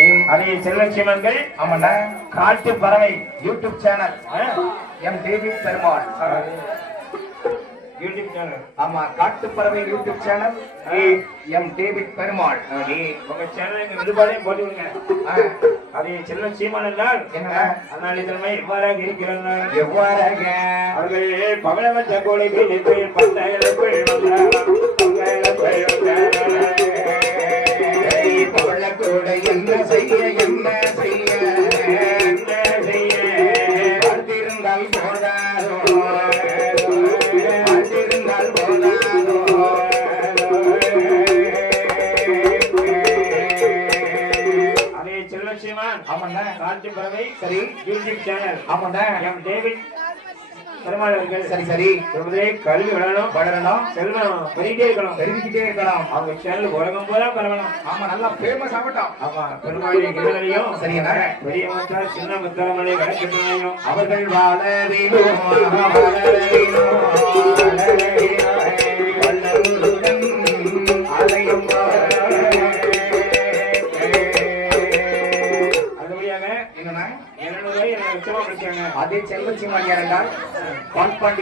சரி அதே செல்வட்சிமன்கள் ஆமாண்ணா Kattu Paravai YouTube channel M David Perumal. YouTube channel. ஆமா Kattuparavai YouTube channel M David Perumal. உங்க சேனல் எங்க விடுபாடையும் போட்டு விடுங்க அதே செல்வ சீமான் என்றால் என்னண்ணா அந்நாளி தலைமை எவ்வாறாக இருக்கிறார்கள்? எவ்வாறாக? அவர்களே பவளவற்ற கோழைக்கு நெற்றில் காட்டு பறவை சரி யூடியூப் சேனல் ஆமாண்ணா எம் டேவிட் பெருமாள் சரி சரி. சொல்வதே கல்வி வளரணும் வளரணும். செல்வம் பெருகிட்டே இருக்கணும். தெரிஞ்சுக்கிட்டே இருக்கலாம். அவங்க சேனல் உலகம் பூரா பரவணும் ஆமா நல்லா ஃபேமஸ் ஆகட்டும். ஆமா பெருமாளின் கிருதலையும் சரிண்ணா பெரிய முத்தார் சின்ன முத்தாரமலை வழக்கினையும் அவர்கள் வாழ வேணும் வாழ வேணும். அதே செல்வச்சி மணியாரண்டால் பாண்பாண்டி